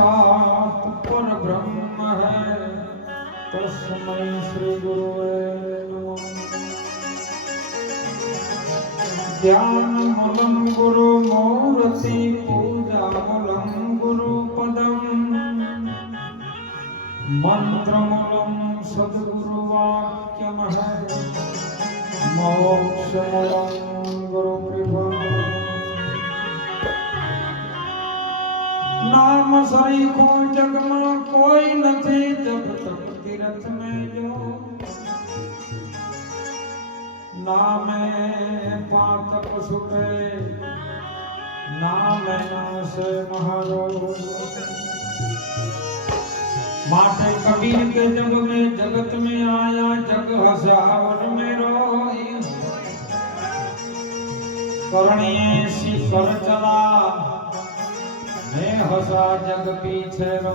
साक्षात पर ब्रह्म है तस्मै श्री गुरुवे नमः। ध्यान मूलम गुरु मूर्ति पूजा मूलम गुरु पदम मंत्र मूलम सद्गुरु वाक्यम है मोक्ष मूलम गुरु कृपा। नाम सरीखो जग में कोई नहीं जब तक तीर्थ में जो नामे पातक सुखे नामे से महारो। माथे कबीर के जग में जगत में आया जग हसावर में रोई करणीय सी कर चला मैं हसा जग पीछे रो।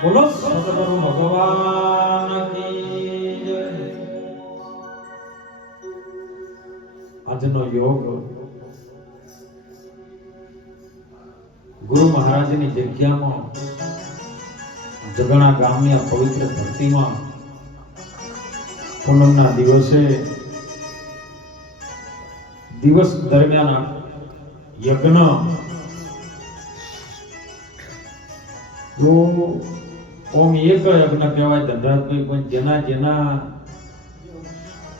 बोलो सतगुरु भगवान की जय। આજનો યોગ ગુરુ મહારાજની જગ્યામાં જગણા ગામની આ પવિત્ર ધરતીમાં પૂનમના દિવસે દિવસ દરમિયાન યજ્ઞ તો ઓમ એક યજ્ઞ કહેવાય ધનરાજભાઈ, પણ જેના જેના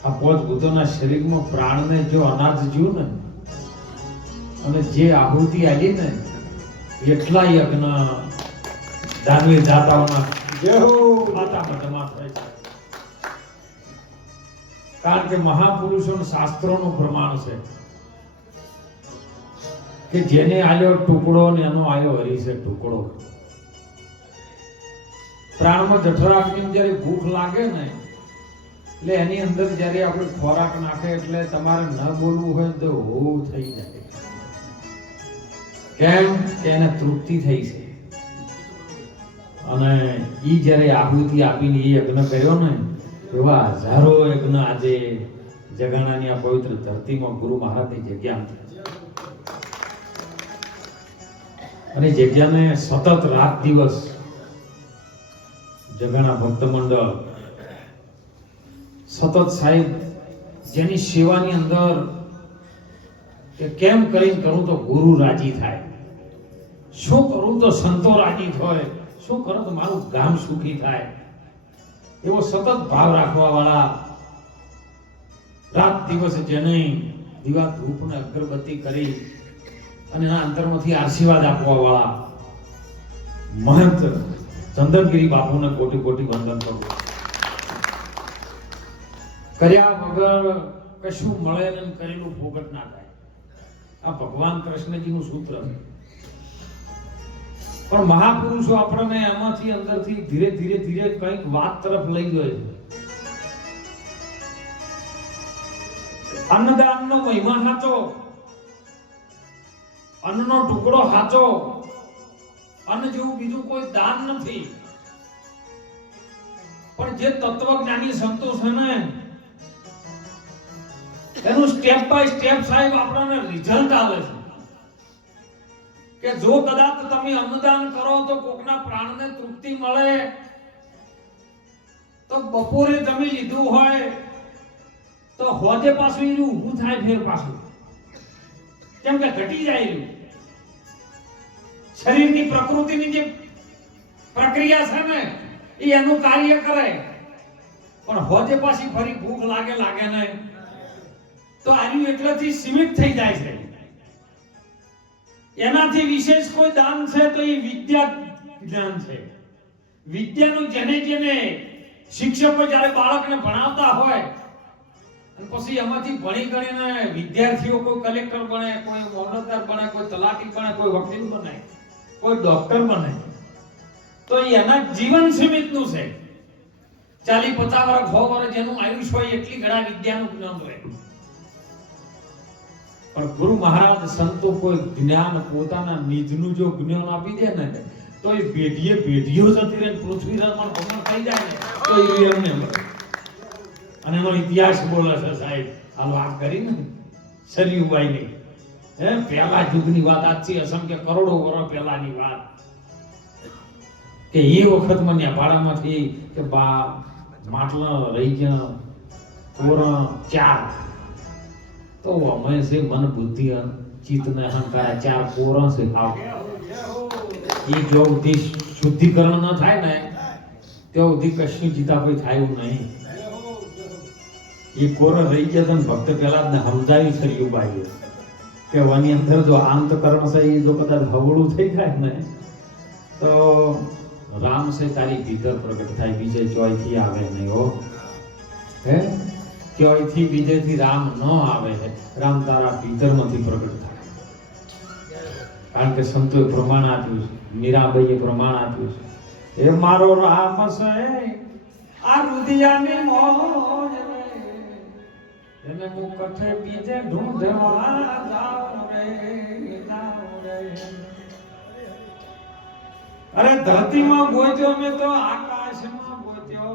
આ પોત ભૂતોના શરીરમાં પ્રાણને જો અનાજ જ્યું ને અને જે આહુતિ આલી ને એટલા યજ્ઞ દાનવીર દાતાઓના ખાતામાં જમા થાય છે. કારણ કે મહાપુરુષોના શાસ્ત્રોનું પ્રમાણ છે કે જેને આલ્યો ટુકડો ને એનો આયો હરીશે ટુકડો. પ્રાણમાં જઠરાગ્નિ જ્યારે ભૂખ લાગે ને એટલે એની અંદર જ્યારે આપણે ખોરાક નાખે એટલે તમારે ન બોલવું હોય તો હોવું થઈ જાય. કેમ કે એને તૃપ્તિ થઈ છે. અને ઈ જ્યારે આહુતિ આપીને એ યજ્ઞ કર્યો ને એવા હજારો યજ્ઞ આજે જગાણાની આ પવિત્ર ધરતીમાં ગુરુ મહારાજની જગ્યામાં અને જગ્યાને સતત રાત દિવસ જગાણા ભક્ત મંડળ સતત સાહેબ જેની સેવાની અંદર કે કેમ કરીને કરું તો ગુરુ રાજી થાય, શું કરું તો સંતો રાજી થાય, શું કરું તો મારું ગામ સુખી થાય, એવો સતત ભાવ રાખવા વાળા રાત દિવસ જેને દીવા ધૂપ ને અગરબત્તી કરી અને એના અંતરમાંથી આશીર્વાદ આપવા વાળા મહંત ચંદનગીરી બાપુને કોટી કોટી વંદન કરું. કર્યા વગર કશું મળે ને કરેલું ફોગટ ના થાય. આ ભગવાન કૃષ્ણજીનું સૂત્ર છે. પણ મહાપુરુષો આપણને એમાંથી અંદરથી ધીરે ધીરે ધીરે કંઈક વાત તરફ લઈ જાય છે. અન્નદાનનો મહિમા સાચો, અન્નનો ટુકડો સાચો, અન્ન જેવું બીજું કોઈ દાન નથી. પણ જે તત્વજ્ઞાની સંતો છે ને એનું સ્ટેપ બાય સ્ટેપ સાહેબ આપણને રિઝલ્ટ આવે છે કે જો કદાચ તમે અન્નદાન કરો તો કોકના પ્રાણને તૃપ્તિ મળે. તો બપોરે જમી લીધું હોય તો હોજે પાછું એનું ઊભું થાય ફેર પાછું, કેમ કે ઘટી જાય. શરીરની પ્રકૃતિની જે પ્રક્રિયા છે ને એ એનું કાર્ય કરે, પણ હોજે પાછી ફરી ભૂખ લાગે ને તો આર્યું એટલેથી સીમિત થઈ જાય છે. એનાથી વિશેષ કોઈ દાન છે તો એ વિદ્યા જ્ઞાન છે. વિદ્યાનું જેને જેને શિક્ષકો જ્યારે બાળકને ભણાવતા હોય અને પછી એમાંથી ભણી ગણીને વિદ્યાર્થીઓ કોઈ કલેક્ટર બને, કોઈ મામલતદાર બને, કોઈ તલાટી બને, કોઈ વકીલ બને, કોઈ ડોક્ટર બને, તો એના જીવન સીમિતનું છે. 40-50 વર્ષ 100 વર્ષ જેનું આયુષ્ય હોય એટલી ઘણા વિદ્યાનું જ્ઞાન હોય. પણ ગુરુ મહારાજ સંતો કોઈ જ્ઞાન પોતાના નિજનું જો જ્ઞાન આપી દે ને તો એ પેઢીએ પેઢીઓ જતી રહે, પૃથ્વીરાજ પણ ભમણ થઈ જાય ને તો એ એમને મળે. અને એનો ઇતિહાસ બોલે છે સાહેબ. આ વાત કરી ને સરયુબાઈ ની પહેલા યુગની વાત આજથી અસંખ્ય કરોડો વર્ષ પહેલાની વાત કે એ વખત મને ભાડામાંથી કે બા માટલા રહી ગયા કોરા ચાર તો અમે છે મન બુદ્ધિ ચિત્ત ને અહંકાર ચાર કોરા છે આવ એ જો ઉધી શુદ્ધિકરણ ન થાય ને તો ઉધી કશું જીતા કોઈ થાય નહીં એ કોરા રહી ગયા તો ભક્ત પહેલા જ સમજાવી છે બાઈ કે વાની અંદર જો આંતકરણ છે એ જો કદાચ હવળું થઈ જાય ને તો રામ છે તારી ભીતર પ્રગટ થાય બીજે ચોયથી આવે નહીં હો હે ચોયથી બીજેથી રામ ન આવે રામ તારા ભીતરમાંથી પ્રગટ થાય કારણ કે સંતોએ પ્રમાણ આપ્યું છે મીરાબાઈએ પ્રમાણ આપ્યું છે એ મારો રામ છે આ રુધિયાની મોજ એને મુકઠે બીજે ઢૂંઢવા જાવ રે અરે ધરતીમાં ગોત્યો મેં તો આકાશમાં ગોત્યો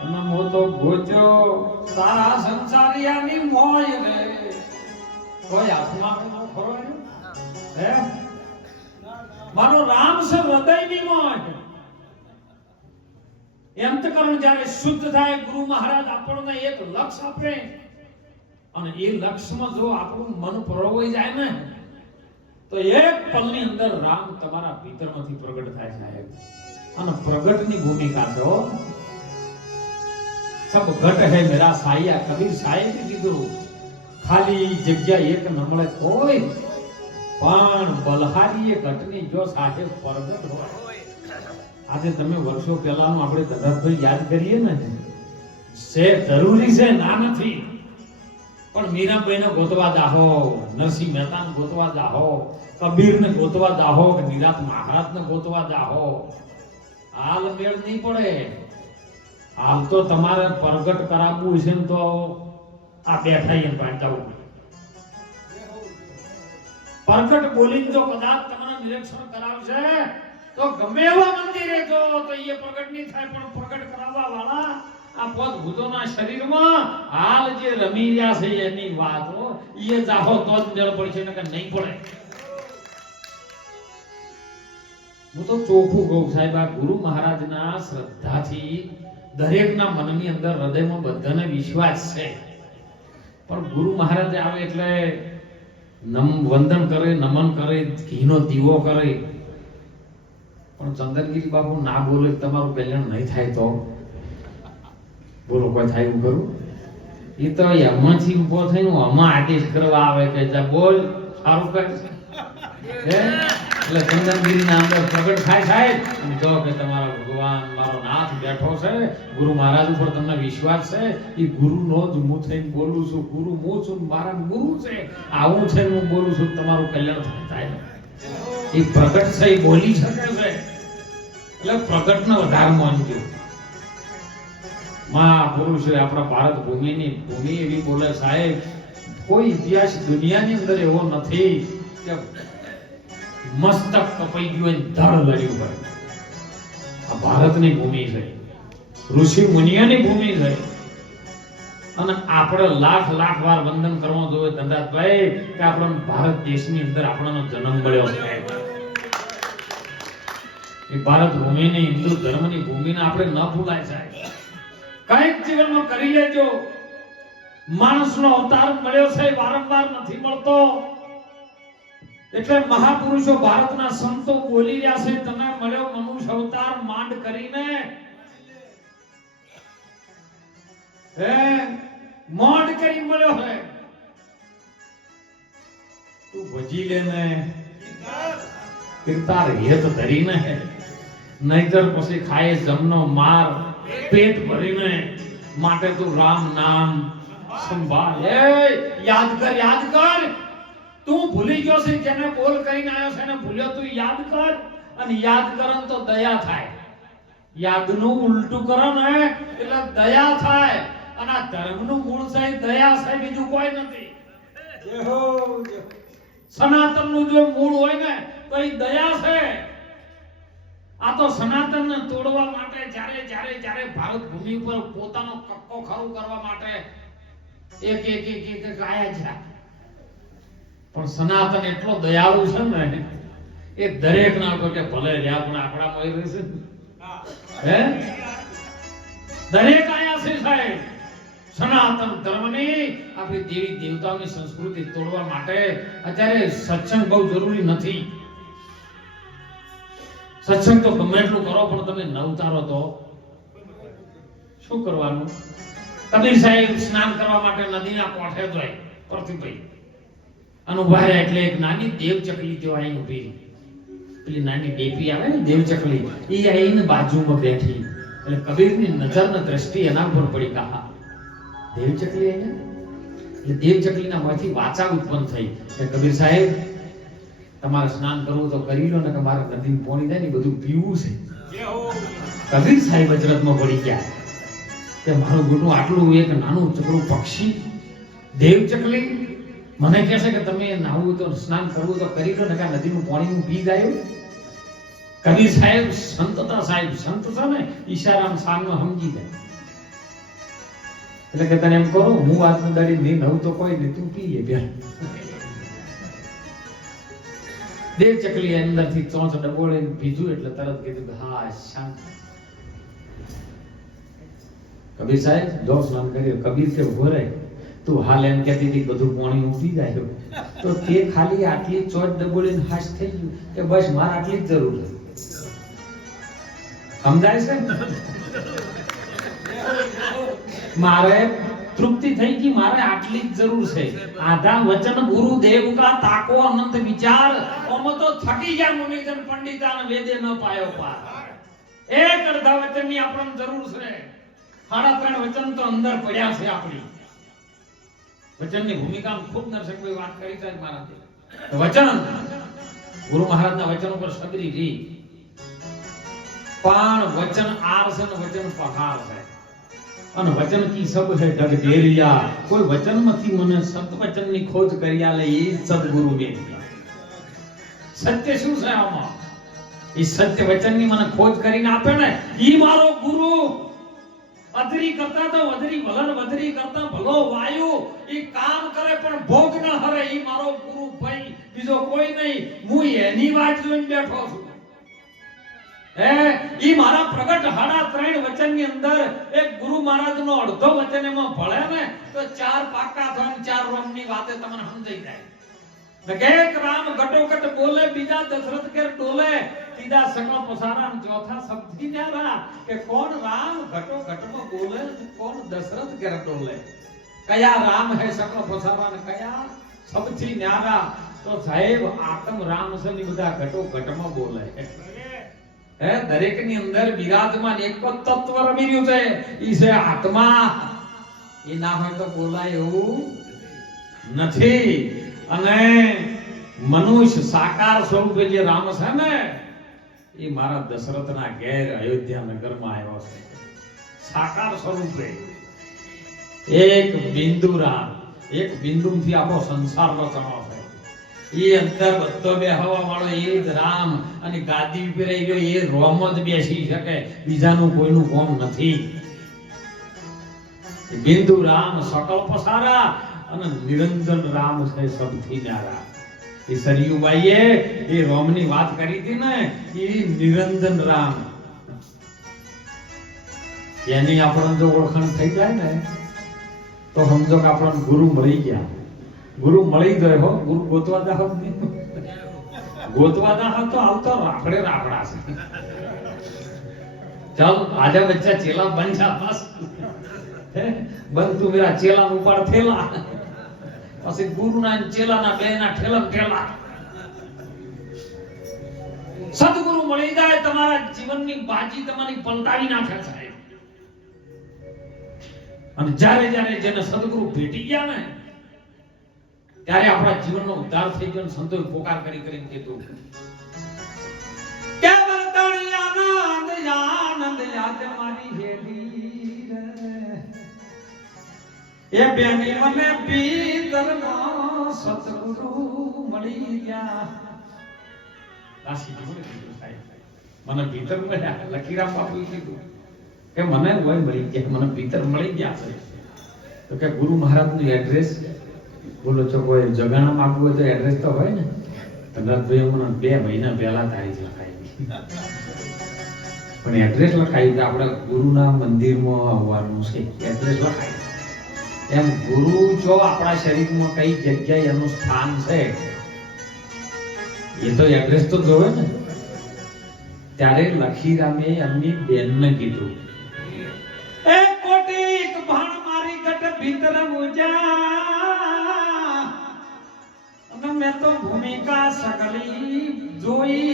અને મો તો ગોત્યો સારા સંસારિયાની મોજ રે કોઈ હાથમાં ન ખરો હે મારો રામ છે હૃદયની મોજ અંતકરણ જ્યારે શુદ્ધ થાય ગુરુ મહારાજ આપણને એક લક્ષ્ય આપે અને એ લક્ષ્યમાં જો આપણું મન પરોવાઈ જાય ને તો એક પલની અંદર રામ તમારા ભીતરમાંથી પ્રગટ થાય સાહેબ અને પ્રગટની ભૂમિકા છે હો સબ ઘટ હે મેરા સાયા કબીર સાહેબે કીધું ખાલી જગ્યા એક ન મળે કોઈ પણ બલહારીએ ઘટની જો સાહેબ પ્રગટ હોય આજે તમે વર્ષો પહેલાનું આપણે દદાતભાઈ યાદ કરીએ ને છે જરૂરી છે ના નથી પણ મીરાબાઈને ગોતવા જાહો નરસિંહ મહેતાને ગોતવા જાહો કબીરને ગોતવા જાહો કે નિરાત મહારાજને ગોતવા જાહો હાલ મેળ નહીં પડે હાલ તો તમારે પ્રગટ કરાવવું છે ને તો આ બેઠા એમ પાડવું પ્રગટ બોલીને જો કદાચ તમારે નિરીક્ષણ કરાવશે તો ગમે એવા મંદિરે જો તો એ પ્રગટ નહીં થાય પણ પ્રગટ કરાવવા વાળા આ પોત ભૂતોના શરીરમાં હાલ જે રમી રહ્યા છે એની વાતો એ જાહો તો જ મેળ પડશે ને કે નહીં પડે હું તો ચોખ્ખું કહું સાહેબ આ ગુરુ મહારાજના શ્રદ્ધાથી દરેકના મનની અંદર હૃદયમાં બધાને વિશ્વાસ છે પણ ગુરુ મહારાજ આવે એટલે વંદન કરે નમન કરે ઘીનો દીવો કરે પણ ચંદનગીરી બાપુ ના બોલે તમારું કલ્યાણ નહીં થાય તો બોલો કોઈ થાય એવું કરું એ તો એમાંથી ઉભો થઈને આમાં આદેશ કરવા આવે કે જા બોલ સારું કર એટલે ચંદનગીરીના અંદર પ્રગટ થાય સાહેબ જો કે તમારો ભગવાન મારો નાથ બેઠો છે ગુરુ મહારાજ ઉપર તમને વિશ્વાસ છે એ ગુરુનો જ હું થઈને બોલું છું ગુરુ હું છું મારા ગુરુ છે આવું છે હું બોલું છું તમારું કલ્યાણ થાય એ પ્રગટ છે એ બોલી શકે છે એટલે પ્રગટને વધારે માનજો મહાપુરુષ આપણા ભારત ભૂમિની ભૂમિ એવી બોલે સાહેબ કોઈ ઇતિહાસ દુનિયાની અંદર એવો નથી કે મસ્તક કપાઈ ગયું ધડ લડ્યું હોય આ ભારતની ભૂમિ છે ઋષિ મુનિઓની ભૂમિ છે અને આપણે લાખ લાખ વાર વંદન કરવા જોઈએ ધનરાજભાઈ કે આપણને ભારત દેશની અંદર આપણનો જન્મ મળ્યો છે એ ભારત ભૂમિની હિન્દુ ધર્મની ભૂમિને આપણે ન ભૂલાય સાહેબ કઈક જીવનમાં કરી લેજો માણસનો અવતાર મળ્યો છે વારંવાર નથી મળતો એટલે મહાપુરુષો ભારતના સંતો બોલી રહ્યા છે તને મળ્યો મનુષ્ય અવતાર માંડ કરીને હે માંડ કરી મળ્યો છે તું ભજી લેને કિરતાર હેત ધરીને નહીતર પછી ખાય જમનો માર પેટ ભરીને માટે તું રામ નામ સંભાળ યાદ કર તું ભૂલી ગયો છે જેને બોલ કરીને આવ્યો છે ને ભૂલ્યો તું યાદ કર અને યાદ કરન તો દયા થાય યાદનું ઉલટું કરો ને એટલે દયા થાય અને આ ધર્મનું મૂળ છે દયા છે બીજું કોઈ નથી સનાતનનું જો મૂળ હોય ને તો એ દયા છે આ તો સનાતનને તોડવા માટે જ્યારે ભારત ભૂમિ ઉપર પોતાનો કક્કો ખરું કરવા માટે એક આયા છે પણ સનાતન એટલો દયાળુ છે ને, એ દરેક ના કે ભલે રહ્યા પણ આપણામાં એ રહેશે હે, દરેક આયા છે સાહેબ. સનાતન ધર્મની આપણી દેવી દેવતાઓની સંસ્કૃતિ તોડવા માટે અત્યારે સત્સંગ બહુ જરૂરી નથી. સત્સંગ તો ગમે એટલું કરો પણ તમે ન ઉતારો તો શું કરવાનું? કબીર સાહેબ સ્નાન કરવા માટે નદીના કોઠે જાય પરથી અને ઉભા રહ્યા એટલે એક નાની દેવ ચકલી તેઓ અહીં ઉભી, પેલી નાની ડેપી આવે ને દેવ ચકલી, એ આવીને બાજુમાં બેઠી. એટલે કબીરની નજર દ્રષ્ટિ એના ઉપર પડી કહા દેવ ચકલી અહીંયા. એટલે દેવ ચકલીના મોંથી વાચા ઉત્પન્ન થઈ કે કબીર સાહેબ તમારે સ્નાન કરવું તો કરી લો ને કે મારે નદી પોણી જાય ને બધું પીવું છે. કબીર સાહેબ અજરતમાં પડી ગયા કે મારું ગુનું આટલું એક નાનું ચકડું પક્ષી દેવ ચકલી મને કહે છે કે તમે નાવું તો સ્નાન કરવું તો કરી લો ને કે નદીનું પાણીનું પી જાય. કબીર સાહેબ સંતતા સાહેબ સંત છે ને ઈશારામ સામનો સમજી જાય. એટલે કે તને એમ કરો હું આજનું દાડી નહીં નવું તો કોઈ નહીં, તું પી લે બેન. દેવ ચકલી અંદરથી ચોંચ ડબોળે પીધું એટલે તરત કીધું હા શાંત. કબીર સાહેબ જો સ્નાન કર્યો. કબીર કે ઉભો રહે, તું હાલ એમ કહેતી હતી બધું પાણી ઉઠી જાય તો તે ખાલી આટલી ચોટ ડબોળીને હાશ થઈ ગયું કે બસ મારે આટલી જ જરૂર છે. સમજાય છે? મારે તૃપ્તિ થઈ ગઈ, મારે આટલી જ જરૂર છે. આધા વચન ગુરુ દેવ કા તાકો અનંત વિચાર, ઓમ તો થકી ગયા મુનિજન પંડિતાન વેદે ન પાયો પાર. એક અડધા વચનની આપણને જરૂર છે. 3.5 વચન તો અંદર પડ્યા છે આપણી. વચનની ભૂમિકા ખૂબ નરસિંહભાઈ વાત કરી છે મારાથી. વચન ગુરુ મહારાજના વચન ઉપર સબરી રી, પણ વચન આર છે ને વચન પહાર છે. અને વચન કી સબ છે ઢગઢેરિયા. કોઈ વચનમાંથી મને સત વચનની ખોજ કરી આલે એ સદગુરુ બે. સત્ય શું છે આમાં? એ સત્ય વચનની મને ખોજ કરીને આપે ને ઈ મારો ગુરુ. અધરી કરતા તો વધરી ભલન, વધરી કરતા ભલો વાયુ. ઈ કામ કરે પણ ભોગ ન હરે. ઈ મારો ગુરુ ભાઈ, બીજો કોઈ નહીં. હું એની વાત જોઈને બેઠો છું. ઈ મારા પ્રગટ 3.5 વચનની અંદર એક ગુરુ મહારાજનો અડધો વચન એમાં ભળે ને તો 4 પાકા થાય, 4 રોમની વાતે તમને સમજાઈ જાય. એક રામ ઘટોઘટ બોલે, બીજા દશરથ કેર ડોલે, ત્રીજા સકળ પસારા, ચોથા સબથી ન્યારા. કે કોણ રામ ઘટોઘટમાં બોલે, કોણ દશરથ કેર ડોલે. કયા રામ હે સકળ પસારા ને કયા સબથી ન્યારા. તો સાહેબ આત્મ રામ છે ને બધા ઘટોઘટમાં બોલે. દરેકની અંદર વિરાજમાન એક જ તત્વ રમી રહ્યું છે, ઈ છે આત્મા. એ ના હોય તો બોલાય એવું નથી. અને મનુષ્ય સાકાર સ્વરૂપે જે રામ છે ને એ મારા દશરથના ઘેર અયોધ્યા નગરમાં આવ્યો છે. સાકાર સ્વરૂપે એક બિંદુ રામ, એક બિંદુથી આખો સંસારનો ચણો છે. એ અંદર બધો બેહવા વાળો એ જ રામ. અને ગાદી ઉપર રહ્યો એ રોમ જ બેસી શકે, બીજાનું કોઈનું કોમ નથી. બિંદુ રામ સકળ પસારા અને નિરંજન રામ છે સબથી ન્યારા. એ સરયુબાઈએ એ રોમની વાત કરી હતી ને, એ નિરંજન રામ. એની આપણને જો ઓળખાણ થઈ જાય ને તો સમજો કે આપણને ગુરુ મળી ગયા. ગુરુ મળી ગયો હો, ગુરુ ગોતવા જાવ નહીં. ગોતવા જાવ તો આવતો રાફડે રાફડા છે. ચાલ આજે બચ્ચા ચેલા બન જા બસ. બન તું મેરા ચેલા ઉપર થેલા. પછી ગુરુના ચેલાના બેના ઠેલમ ઠેલા. સદગુરુ મળી જાય તમારા જીવનની બાજી તમારી પલટાવી નાખે સાહેબ. અને જ્યારે જ્યારે જેને સદગુરુ ભેટી ગયા ને ત્યારે આપણા જીવનનો ઉદ્ધાર થઈ ગયો. સંતોએ પોકાર કરી કરીને કીધું કે વર્તણી આનંદ આનંદ યાદ મારી હેલી રે. એ બેની મને ભીતરનો સદગુરુ મળી ગયા. રાશી જોડે કીધું સાહેબ મને ભીતર મળ્યા. લખીરામ બાપુએ કીધું કે મને હોય મળી ગયા, મને ભીતર મળી ગયા છે. તો કે ગુરુ મહારાજનું એડ્રેસ બોલો છો કોઈ જગાણા માંગવું હોય તો એડ્રેસ તો હોય ને. ધનરાજભાઈ મને 2 મહિના પહેલા તારીખ લખાવી, પણ એડ્રેસ લખાવી કે આપણા ગુરુના મંદિરમાં આવવાનું છે, એડ્રેસ લખાવી. એમ ગુરુ જો આપણા શરીરમાં કઈ જગ્યાએ એનું સ્થાન છે એ તો એડ્રેસ તો જોવે ને. ત્યારે લખીરામે એમની બેનને કીધું, એ કોટી એક ભાણ મારી ગટ ભીતર મુજા, અને મેં તો ભૂમિકા સકલી જોઈ.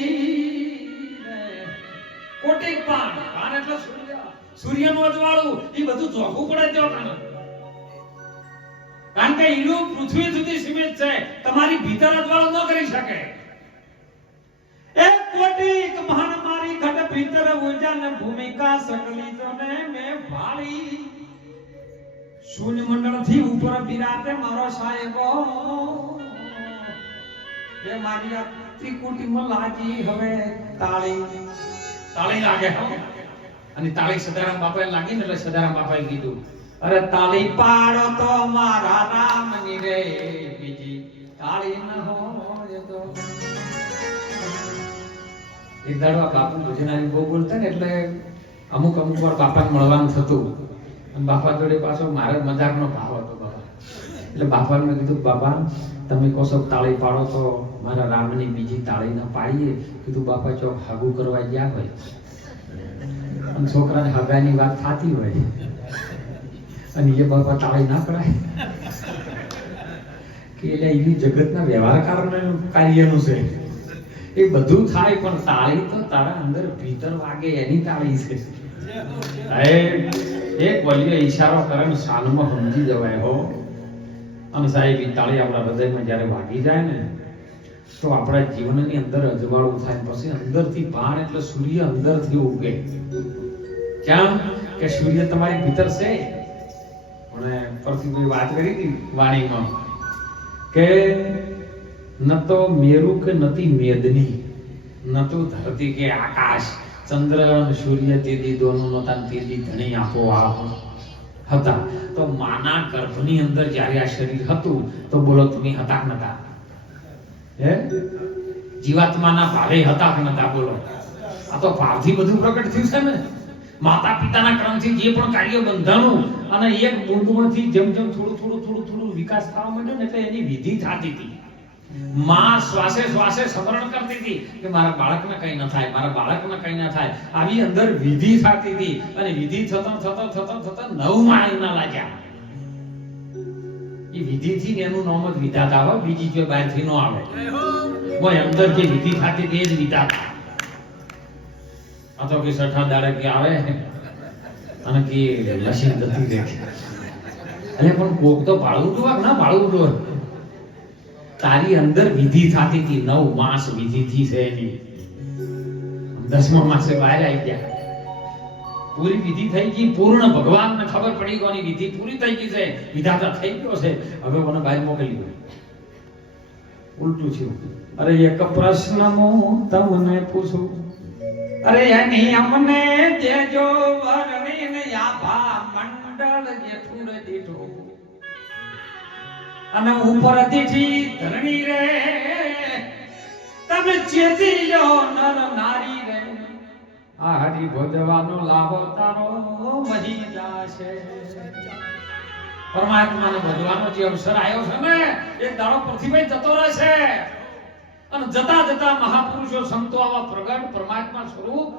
કોટી ભાણ, ભાણ એટલે સૂર્યનું અજવાળું, એ બધું જોખવું પડે જો કાને. કારણ કે ઈનું પૃથ્વી સુધી સીમિત છે, તમારી ભીતર અજવાળું ન કરી શકે. એક કોટી એક ભાણ મારી ઘટ ભીતર ઉજા ને ભૂમિકા સકલી જોને મે ભાળી. શૂન્ય મંડળ થી ઉપર બિરાતે મારો સાહેબો, એ મારી આ ત્રિકુટીમાં લાગી હવે તાળી. તાળી લાગે અને તાળી સદારામ બાપાએ લાગી ને એટલે સદારામ બાપાએ કીધું, અરે તાળી પાડો તો મારા રામની રે, બીજી તાળી ન હોય તો. એક દાડો આ બાપુ ભજનારી બહુ બોલતા ને એટલે અમુક વાર બાપાને મળવાનું થતું, અને બાપા જોડે પાછો મારે મજાકનો ભાવ હતો બાપા. એટલે બાપાને મેં કીધું, બાપા તમે કહો છો તાળી પાડો તો મારા રામની બીજી તાળી ના પાડીએ. કીધું બાપા ચોક હાગું કરવા ગયા હોય અને છોકરાને હગાની વાત થતી હોય અને એ બાપા તાળી ના પડાય કે એટલે એવી જગતના વ્યવહાર કાર્યનું છે. એ બધું થાય પણ તાળી તો તારા અંદર ભીતર વાગે એની તાળી છે. એક વલીએ ઈશારો કરે ને સાલમાં સમજી જવાય હો. અને સાહેબ એ તાળી આપણા હૃદયમાં જ્યારે વાગી જાય ને તો આપણા જીવનની અંદર અજવાળું થાય. પછી અંદરથી ભાણ એટલે સૂર્ય અંદરથી ઉગે. કેમ કે સૂર્ય તમારી ભીતર છે. પણ પરથી વાત કરી હતી વાણીમાં કે ન તો મેરુ કે નતી મેદની, ન તો ધરતી કે આકાશ, ચંદ્ર અને સૂર્ય તેદી દોનો નતા, તેદી ધણી આપો આપ હતા. તો માના ગર્ભની અંદર જ્યારે આ શરીર હતું તો બોલો તમે હતા કે નતા? હે જીવાત્માના ભાવે હતા કે નતા? બોલો. આ તો ભાવથી બધું પ્રગટ થયું છે ને. માતા પિતાના ક્રમથી જે પણ કાર્ય બંધાણું અને એક બુંદમાંથી જેમ જેમ થોડું વિકાસ થવા માંડ્યો ને એટલે એની વિધિ થતી હતી. માં શ્વાસે શ્વાસે સ્મરણ કરતી હતી કે મારા બાળકને કઈ ન થાય, મારા બાળકને કઈ ન થાય. આવી અંદર વિધિ થતી હતી અને વિધિ થતા 9 મહિના લાગ્યા. એ વિધિથી એનું નામ જ વિધાતા આવે, બીજી કોઈ બહારથી ન આવે. કોઈ અંદર જે વિધિ થતી હતી એ જ વિધાતા. આ તો કે સઠા દાડે કે આવે અને કે લસી ગતિ રહે. એટલે પણ કોક તો ભાળવું જોવા ના ભાળવું જોવા. તારી અંદર વિધિ થતી હતી. 9 માસ વિધિ થી છે એની. 10મા માસે બહાર આવી ગયા. પૂરી વિધિ થઈ ગઈ, પૂર્ણ. ભગવાનને ખબર પડી કોની વિધિ પૂરી થઈ ગઈ છે, વિધાતા થઈ ગયો છે. હવે મને બહાર મોકલી દો. ઉલટું થયું. અરે એક પ્રશ્ન હું તમને પૂછું, અરે એની અમને દેજો વર્ણીને આભા મંડળ જેઠું દીઠું અને ઉપર દીઠી ધરણી રે તમે ચેતી લો નર નારી રે. આ હરી ભોજવાનો લાભ તારો વહી જાશે. પરમાત્માને ભજવાનો જે અવસર આવ્યો છે ને એ દાડો પૃથ્વી જતો રહેશે. અને જતા જતા મહાપુરુષો સંતો આવા પ્રગટ પરમાત્મા સ્વરૂપ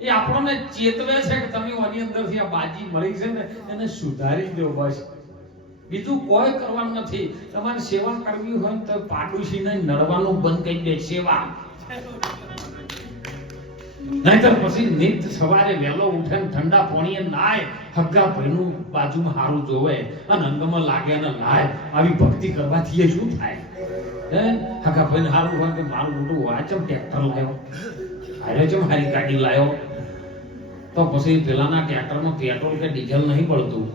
એ આપણને ચેતવે છે કે તમે આની અંદરથી આ બાજી મળી છે ને એને સુધારી દો. બસ બીજું કોઈ કરવાનું નથી. તમારે સેવા કરવી હોય તો પાડોશીને નડવાનું બંધ કરી દે. સેવા નહીતર પછી નિત સવારે વહેલો ઉઠે ને ઠંડા પાણીએ નાય, હગ્ગા ભાઈનું બાજુમાં હારું જોવે અને અંગમાં લાગે ને લાય. આવી ભક્તિ કરવાથી એ શું થાય? હગ્ગા ભાઈને હારું હોય કે મારું મોટું વાચમ ટ્રેક્ટર લાવ્યો, હારે ચમ હારી ગાડી લાવ્યો. તો પછી પેલાના ટ્રેક્ટરમાં પેટ્રોલ કે ડીઝલ નહીં બળતું,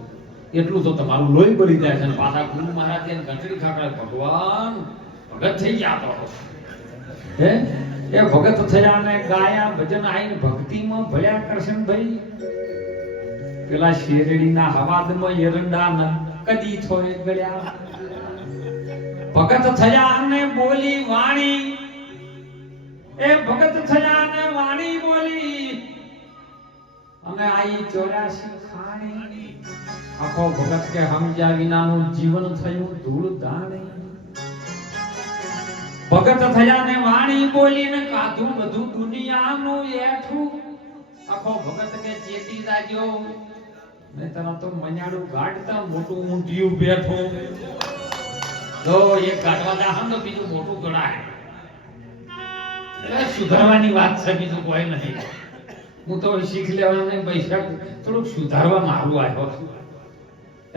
એટલું તો તમારું લોહી બળી જાય છે. પાછા ગુરુ મહારાજ એને ઘંટડી ખાકડે ભગવાન ભગત થઈ ગયા. તો હે એ ભગત થયા ને ગાયા ભજન આઈને ભક્તિમાં ભળ્યા કરશનભાઈ. પેલા શેરડીના હવાદમાં એરંડા કદી થોય ગળ્યા. ભગત થયા ને બોલી વાણી, એ ભગત થયા ને વાણી બોલી, અમે આઈ 84 ખાણી. આખો ભગત કે સમજ્યા વિનાનું જીવન થયું ધૂળ ધાણી. ભગત થયા ને વાણી બોલી ને કાધું બધું દુનિયાનું એઠું. આખો ભગત કે ચેતી જાજો, મેં તને તો મન્યાડું ગાડતા મોટું ઊંટિયું બેઠું. તો એક ગાડવા દાહમ તો બીજું મોટું ગણાય. સુધારવાની વાત છે, બીજું કોઈ નહીં. હું તો શીખ લેવાને પૈસા થોડુંક સુધારવા મારું આવ્યો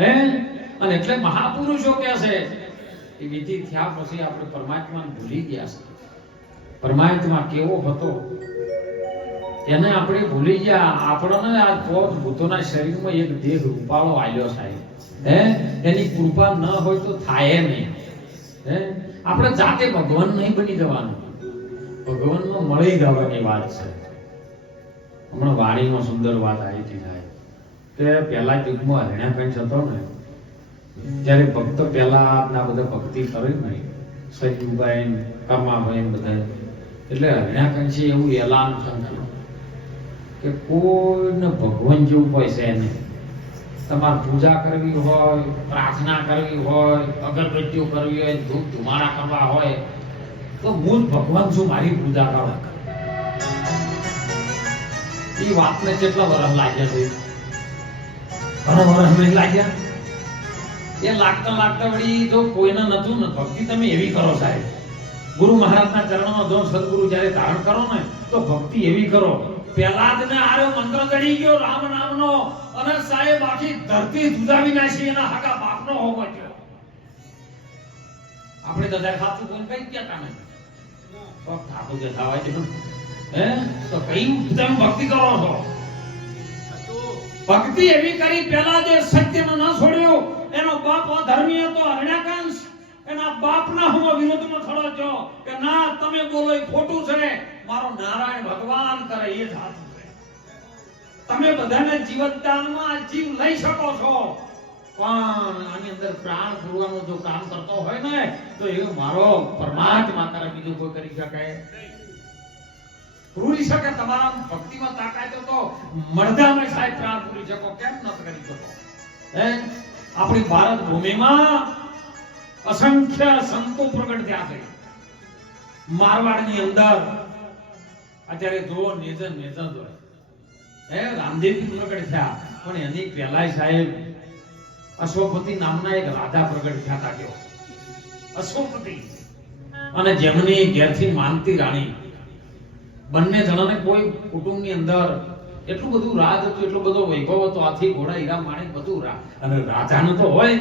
હે. અને એટલે મહાપુરુષો કે છે એ વિધિ થયા પછી આપણે પરમાત્માને ભૂલી ગયા છે. પરમાત્મા કેવો હતો એને આપણે ભૂલી ગયા. આપણને આ પોત ભૂતોના શરીરમાં એક દેહ રૂપાળો આવ્યો સાહેબ હે. એની કૃપા ન હોય તો થાય નહીં હે. આપણે જાતે ભગવાન નહીં બની જવાનું, ભગવાનમાં મળી જવાની વાત છે. હમણાં વાણીમાં સુંદર વાત આવી હતી સાહેબ કે પહેલા યુગમાં હરણ્યાકંઠ હતો ને ત્યારે ભક્ત પહેલા ના બધા ભક્તિ કરે ને સયુબાઈ કર્માભાઈ બધા, એટલે હરણ્યાકંઠે એવું એલાન થયું કે કોઈને ભગવાન જેવું પૈસા નહીં. તમારે પૂજા કરવી હોય, પ્રાર્થના કરવી હોય, અગરબત્તીઓ કરવી હોય, ધૂપ ધુમાડા કરવા હોય તો હું જ ભગવાન છું, મારી પૂજા કરો. એ વાતને કેટલા વર્ષ લાગ્યા છે? ઘણા વર્ષ નહીં લાગ્યા. એ લાગતા લાગતા વળી જો કોઈને નતું ને ભક્તિ તમે એવી કરો સાહેબ. ગુરુ મહારાજના ચરણોમાં જો સદગુરુ જ્યારે ધારણ કરો ને તો ભક્તિ એવી કરો. પહેલા જ ને આરો મંત્ર ચડી ગયો રામ નામનો અને સાહેબ આખી ધરતી જુદાવી નાખી એના હાકા બાપનો હોવો જોઈએ. આપણે તો દર ખાતું કોઈ કઈ ગયા કામે ભક્ત આપો જતા હોય હે તો કઈ તમે ભક્તિ કરો છો? ભક્તિ એવી કરી પહેલા જે સત્યનો ન છોડ્યો એનો બાપ અધર્મી હતો હરણ્યાકંશ. એના બાપના હું વિરોધમાં ખડો છો કે ના તમે બોલો એ ખોટું છે, મારો નારાયણ ભગવાન કરે એ જ સાચું છે. તમે બધાને જીવતદાનમાં જીવ લઈ શકો છો પણ આની અંદર પ્રાણ પૂરવાનું જો કામ કરતો હોય ને તો એ મારો પરમાત્મા કરે, બીજું કોઈ કરી શકે પૂરી શકે. તમારા ભક્તિમાં તાકાત તો મરદામાં સાહેબ પ્રાણ પૂરી શકો, કેમ ન કરી શકો હે? આપણી ભારત ભૂમિમાં અસંખ્ય સંતો પ્રગટ થયા છે. મારવાડની અંદર અત્યારે જો નેજન હોય હે, રામદેવજી પ્રગટ થયા, પણ એની પહેલા સાહેબ અશ્વપતિ નામના એક રાજા પ્રગટ થયા હતા. કેવો અશ્વપતિ અને જેમની ઘેરથી માનતી રાણી, બંને જણાને કોઈ કુટુંબની અંદર એટલું બધું રાજ હતું, એટલો બધો વૈભવ હતો, હાથી ઘોડા હીરા માણેક બધું અને રાજાનું તો હોય